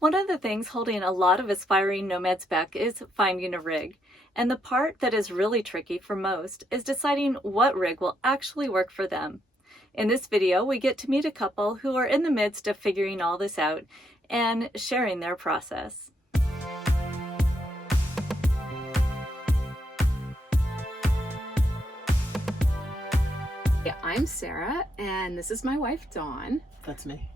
One of the things holding a lot of aspiring nomads back is finding a rig. And the part that is really tricky for most is deciding what rig will actually work for them. In this video, we get to meet a couple who are in the midst of figuring all this out and sharing their process. I'm Sarah, and this is my wife, Dawn. That's me.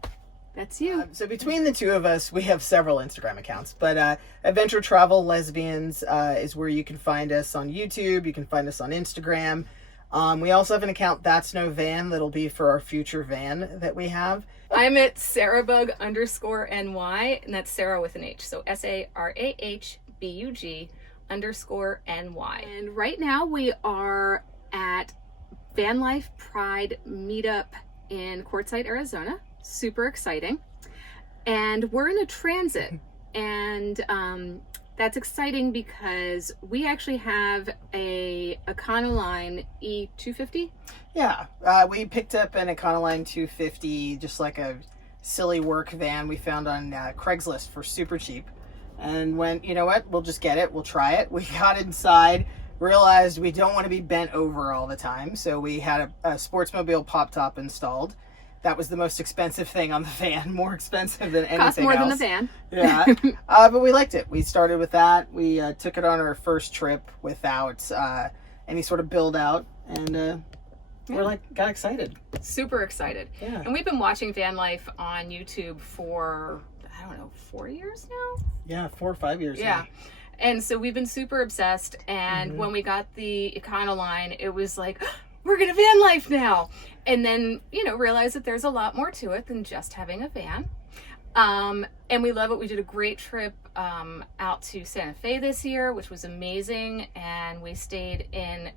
That's you. So between the two of us, we have several Instagram accounts, but Adventure Travel Lesbians is where you can find us on YouTube. You can find us on Instagram. We also have an account, That's No Van, that'll be for our future van that we have. I'm at sarahbug_ny, and that's Sarah with an H. So SARAHBUG_NY. And right now we are at Vanlife Pride meetup in Quartzsite, Arizona. Super exciting. And we're in a transit, and that's exciting because we actually have a Econoline E250. Yeah, we picked up an Econoline 250, just like a silly work van we found on Craigslist for super cheap, and went, you know what, we'll just get it, we'll try it. We got inside, realized we don't want to be bent over all the time, so we had a Sportsmobile pop top installed. That was the most expensive thing on the van, more expensive than anything else. Cost more than the van. Yeah, but we liked it. We started with that. We took it on our first trip without any sort of build out, and we're got excited. Super excited. Yeah. And we've been watching van life on YouTube for, I don't know, 4 years now? Yeah, 4 or 5 years Yeah. now. And so we've been super obsessed, and when we got the Econoline, it was like, we're gonna van life now. And then, realized that there's a lot more to it than just having a van. And we love it. We did a great trip out to Santa Fe this year, which was amazing. And we stayed in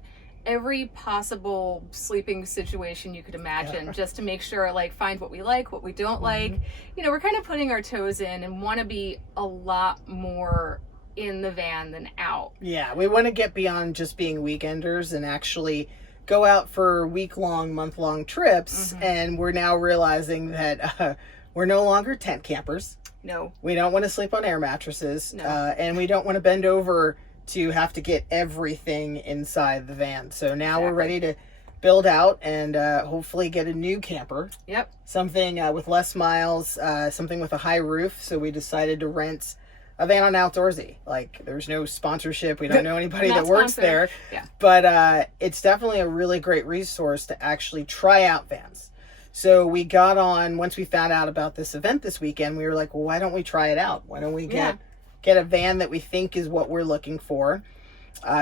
every possible sleeping situation you could imagine, just to make sure, find what we like, what we don't like. We're kind of putting our toes in and want to be a lot more in the van than out. Yeah, we want to get beyond just being weekenders and actually go out for week-long, month-long trips. And we're now realizing that we're no longer tent campers. No. We don't want to sleep on air mattresses. No. And we don't want to bend over to have to get everything inside the van. So now we're ready to build out and hopefully get a new camper. Yep. Something with less miles, something with a high roof. So we decided to rent a van on Outdoorsy. There's no sponsorship. We don't know anybody that works there. Yeah. But it's definitely a really great resource to actually try out vans. So we got on, once we found out about this event this weekend, we were like, well, why don't we try it out? Why don't we get a van that we think is what we're looking for?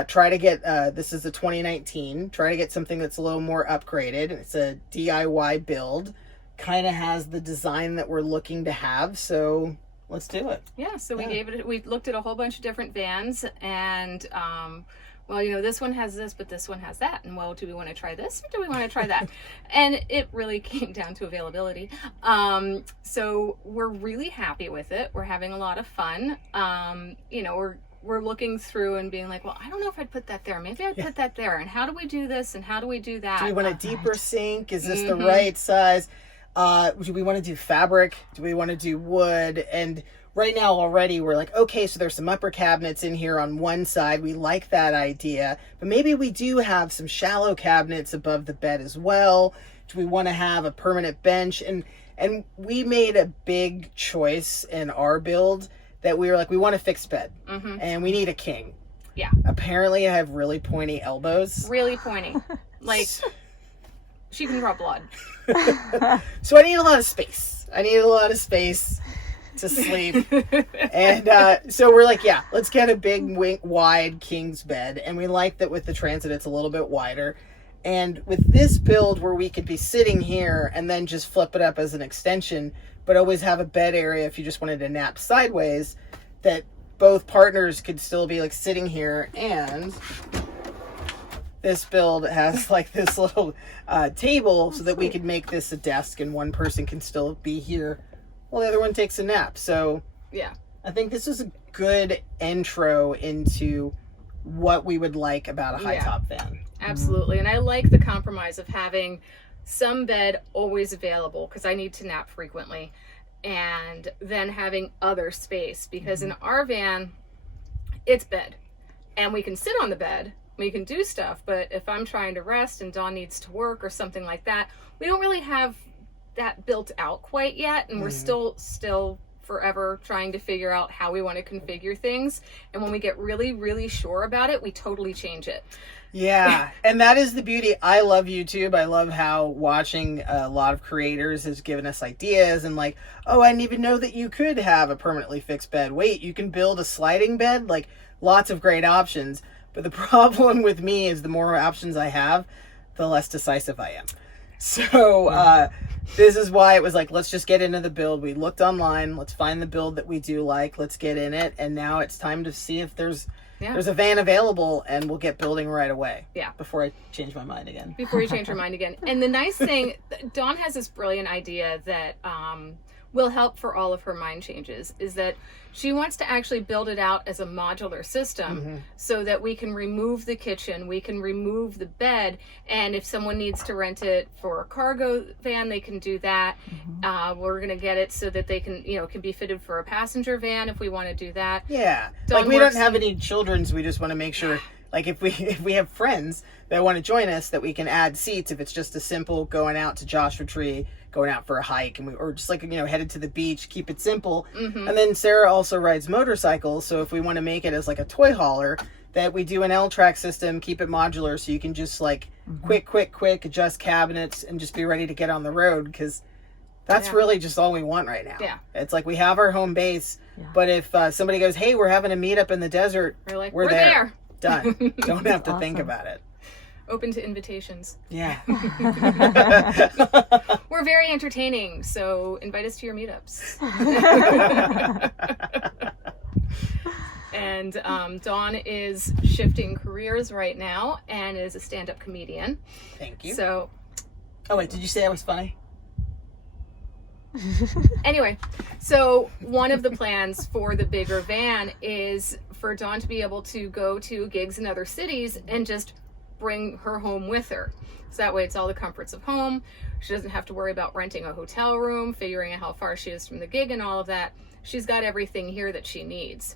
Try to get, this is a 2019, try to get something that's a little more upgraded. It's a DIY build, kind of has the design that we're looking to have. So let's do it. Yeah, so we looked at a whole bunch of different vans, and this one has this, but this one has that. And do we want to try this or do we want to try that? And it really came down to availability. So we're really happy with it. We're having a lot of fun. We're looking through and being like, well, I don't know if I'd put that there. Maybe I'd put that there. And how do we do this? And how do we do that? Do we want a deeper sink? Is this the right size? Do we want to do fabric? Do we want to do wood? And right now already we're like, okay, so there's some upper cabinets in here on one side. We like that idea, but maybe we do have some shallow cabinets above the bed as well. Do we want to have a permanent bench? And we made a big choice in our build that we were like, we want a fixed bed and we need a king. Yeah. Apparently I have really pointy elbows. Really pointy. She can draw blood. So I need a lot of space. To sleep. And so we're like, yeah, let's get a big wide king's bed. And we like that with the Transit it's a little bit wider. And with this build where we could be sitting here and then just flip it up as an extension, but always have a bed area if you just wanted to nap sideways, that both partners could still be sitting here. And this build has this little table so that we could make this a desk and one person can still be here while the other one takes a nap. So yeah, I think this is a good intro into what we would like about a high top van. Absolutely. And I like the compromise of having some bed always available because I need to nap frequently, and then having other space, because in our van, it's bed, and we can sit on the bed, we can do stuff, but if I'm trying to rest and Dawn needs to work or something like that, we don't really have that built out quite yet, and we're still forever trying to figure out how we want to configure things. And when we get really sure about it, we totally change it. Yeah, and that is the beauty. I love YouTube. I love how watching a lot of creators has given us ideas, and like, oh, I didn't even know that you could have a permanently fixed bed. Wait, you can build a sliding bed? Like, lots of great options. But the problem with me is the more options I have, the less decisive I am. So this is why it was like, let's just get into the build. We looked online. Let's find the build that we do like. Let's get in it. And now it's time to see if there's a van available, and we'll get building right away. Yeah. Before I change my mind again. Before you change your mind again. And the nice thing, Dawn has this brilliant idea that will help for all of her mind changes, is that she wants to actually build it out as a modular system so that we can remove the kitchen, we can remove the bed, and if someone needs to rent it for a cargo van, they can do that. We're going to get it so that they can, can be fitted for a passenger van if we want to do that. Yeah. Dawn like, we don't have any children's. We just want to make sure, like, if we have friends that want to join us, that we can add seats if it's just a simple going out to Joshua Tree, going out for a hike, or just like, headed to the beach, keep it simple. And then Sarah also rides motorcycles, so if we want to make it as like a toy hauler, that we do an L-track system, keep it modular, so you can just like quick adjust cabinets and just be ready to get on the road, because that's really just all we want right now. Yeah. It's like we have our home base, but if somebody goes, hey, we're having a meetup in the desert, we're like, we're there. Done. Don't have to think about it. Open to invitations. Yeah. We're very entertaining, so invite us to your meetups. And Dawn is shifting careers right now and is a stand-up comedian. Thank you. So, oh wait, did you say I was funny? Anyway, so one of the plans for the bigger van is for Dawn to be able to go to gigs in other cities and just bring her home with her. So that way it's all the comforts of home. She doesn't have to worry about renting a hotel room, figuring out how far she is from the gig and all of that. She's got everything here that she needs.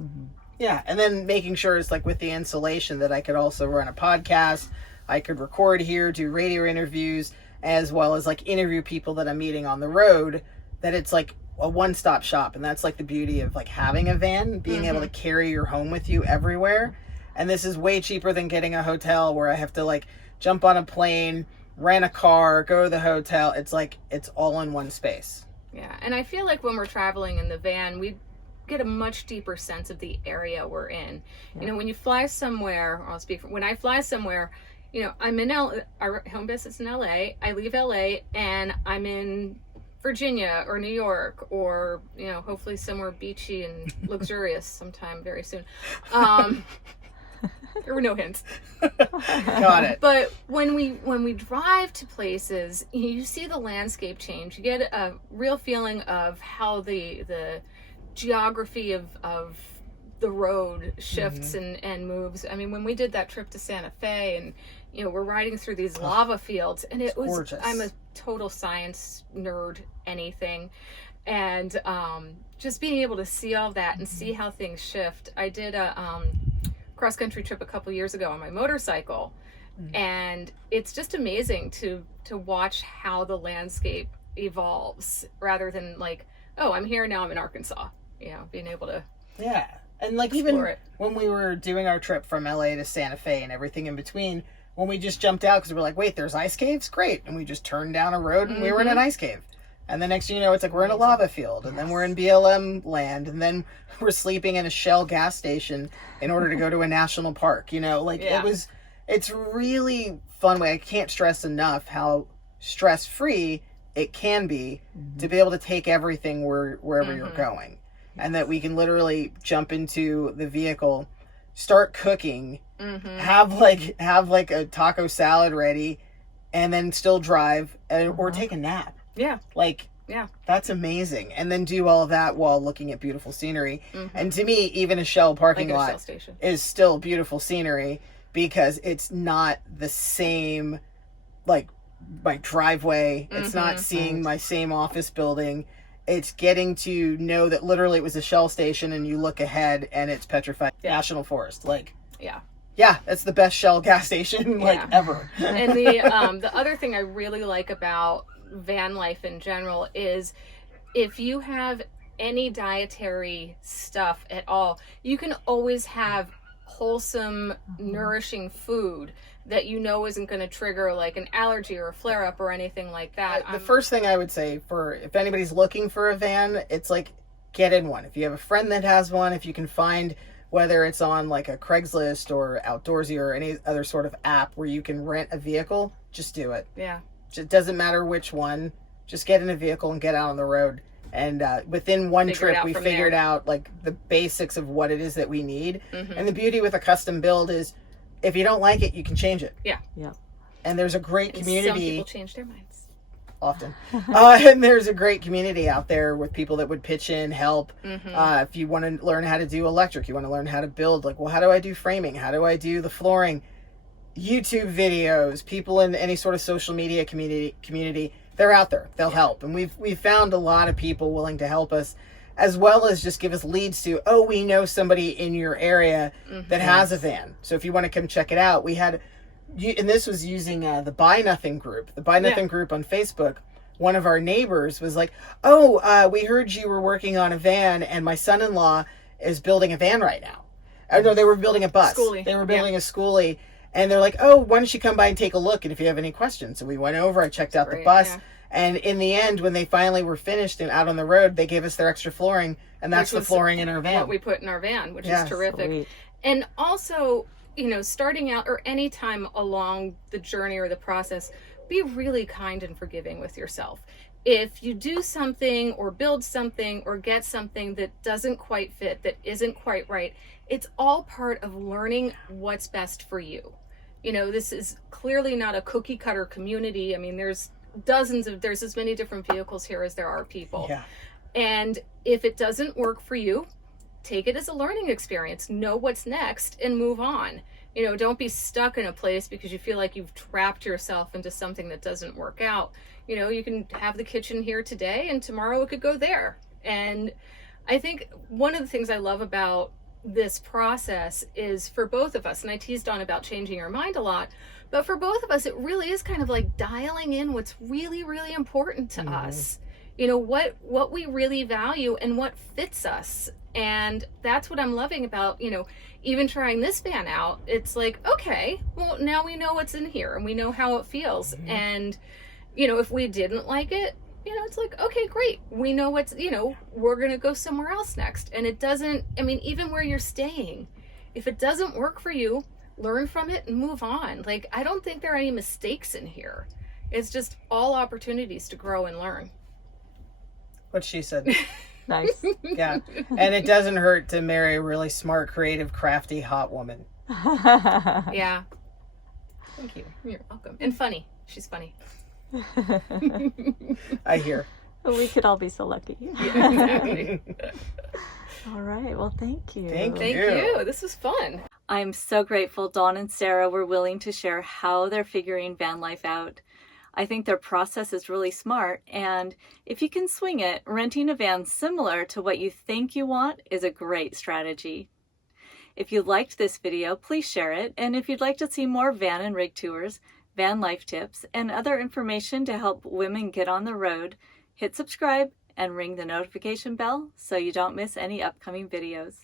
Yeah, and then making sure it's like with the insulation that I could also run a podcast. I could record here, do radio interviews, as well as like interview people that I'm meeting on the road, that it's like a one-stop shop. And that's like the beauty of like having a van, being able to carry your home with you everywhere. And this is way cheaper than getting a hotel where I have to like jump on a plane, rent a car, go to the hotel. It's like, it's all in one space. Yeah, and I feel like when we're traveling in the van, we get a much deeper sense of the area we're in. Yeah. When you fly somewhere, I'll speak for, when I fly somewhere, I'm in our home base is in LA. I leave LA and I'm in Virginia or New York or, hopefully somewhere beachy and luxurious sometime very soon. There were no hints. Got it. But when we drive to places, you see the landscape change. You get a real feeling of how the geography of the road shifts and moves. I mean, when we did that trip to Santa Fe, and we're riding through these lava fields, and it was gorgeous. I'm a total science nerd, anything, and just being able to see all that and see how things shift. I did a cross-country trip a couple years ago on my motorcycle, and it's just amazing to watch how the landscape evolves, rather than like, oh, I'm here now, I'm in Arkansas, being able to and like explore even it. When we were doing our trip from LA to Santa Fe and everything in between, when we just jumped out because we're like, wait, there's ice caves, great, and we just turned down a road and we were in an ice cave. And the next thing you know, it's like we're in a lava field, and then we're in BLM land, and then we're sleeping in a Shell gas station in order to go to a national park. It's really fun way. I can't stress enough how stress-free it can be to be able to take everything wherever you're going. And that we can literally jump into the vehicle, start cooking, have like a taco salad ready, and then still drive or take a nap. Yeah. That's amazing. And then do all of that while looking at beautiful scenery. And to me, even a Shell parking lot Shell station is still beautiful scenery, because it's not the same, like, my driveway. It's not seeing my same office building. It's getting to know that literally it was a Shell station and you look ahead and it's petrified national forest. Like, yeah, that's the best Shell gas station ever. And the other thing I really like about van life in general is if you have any dietary stuff at all, you can always have wholesome, nourishing food that you know isn't going to trigger like an allergy or a flare up or anything like that. The first thing I would say for if anybody's looking for a van, it's like get in one. If you have a friend that has one, if you can find, whether it's on like a Craigslist or Outdoorsy or any other sort of app where you can rent a vehicle, just do it. Yeah. It doesn't matter which one. Just get in a vehicle and get out on the road. And within one trip, we figured out like the basics of what it is that we need. And the beauty with a custom build is if you don't like it, you can change it. Yeah. And there's a great community. Some people change their minds. Often. And there's a great community out there with people that would pitch in, help. If you want to learn how to do electric, you want to learn how to build, like, well, how do I do framing? How do I do the flooring? YouTube videos, people in any sort of social media community, they're out there. They'll help. And we've found a lot of people willing to help us, as well as just give us leads to, oh, we know somebody in your area that has a van. So if you want to come check it out, we had, and this was using the Buy Nothing group. The Buy Nothing group on Facebook. One of our neighbors was like, oh, we heard you were working on a van, and my son-in-law is building a van right now. Oh, no, they were building a bus. Schoolie. They were building a schoolie. And they're like, oh, why don't you come by and take a look? And if you have any questions. So we went over, I checked out the bus. Yeah. And in the end, when they finally were finished and out on the road, they gave us their extra flooring. And that's the flooring in our van. What we put in our van, which is terrific. Sweet. And also, you know, starting out or any time along the journey or the process, be really kind and forgiving with yourself. If you do something or build something or get something that doesn't quite fit, that isn't quite right, it's all part of learning what's best for you. You know, this is clearly not a cookie cutter community. I mean, there's as many different vehicles here as there are people. Yeah. And if it doesn't work for you, take it as a learning experience. Know what's next and move on. You know, don't be stuck in a place because you feel like you've trapped yourself into something that doesn't work out. You know, you can have the kitchen here today and tomorrow it could go there. And I think one of the things I love about this process is for both of us, and I teased on about changing your mind a lot, but for both of us, it really is kind of like dialing in what's really, really important to us. You know, what we really value and what fits us. And that's what I'm loving about, you know, even trying this van out. It's like, okay, well, now we know what's in here and we know how it feels. And, you know, if we didn't like it, you know, it's like, okay, great. We know what's, you know, we're going to go somewhere else next. And it doesn't, I mean, even where you're staying, if it doesn't work for you, learn from it and move on. Like, I don't think there are any mistakes in here. It's just all opportunities to grow and learn. What she said. Nice. Yeah. And it doesn't hurt to marry a really smart, creative, crafty, hot woman. Yeah. Thank you. You're welcome. And funny. She's funny. I hear. We could all be so lucky. Yeah, exactly. All right. Well, thank you. Thank you. This was fun. I'm so grateful Dawn and Sarah were willing to share how they're figuring van life out. I think their process is really smart, and if you can swing it, renting a van similar to what you think you want is a great strategy. If you liked this video, please share it, and if you'd like to see more van and rig tours, van life tips, and other information to help women get on the road, hit subscribe and ring the notification bell so you don't miss any upcoming videos.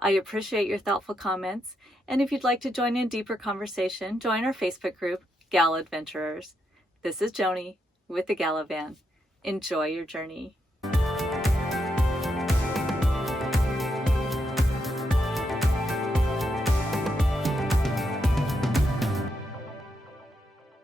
I appreciate your thoughtful comments, and if you'd like to join in deeper conversation, join our Facebook group, Gal Adventurers. This is Joni with the Galavan. Enjoy your journey.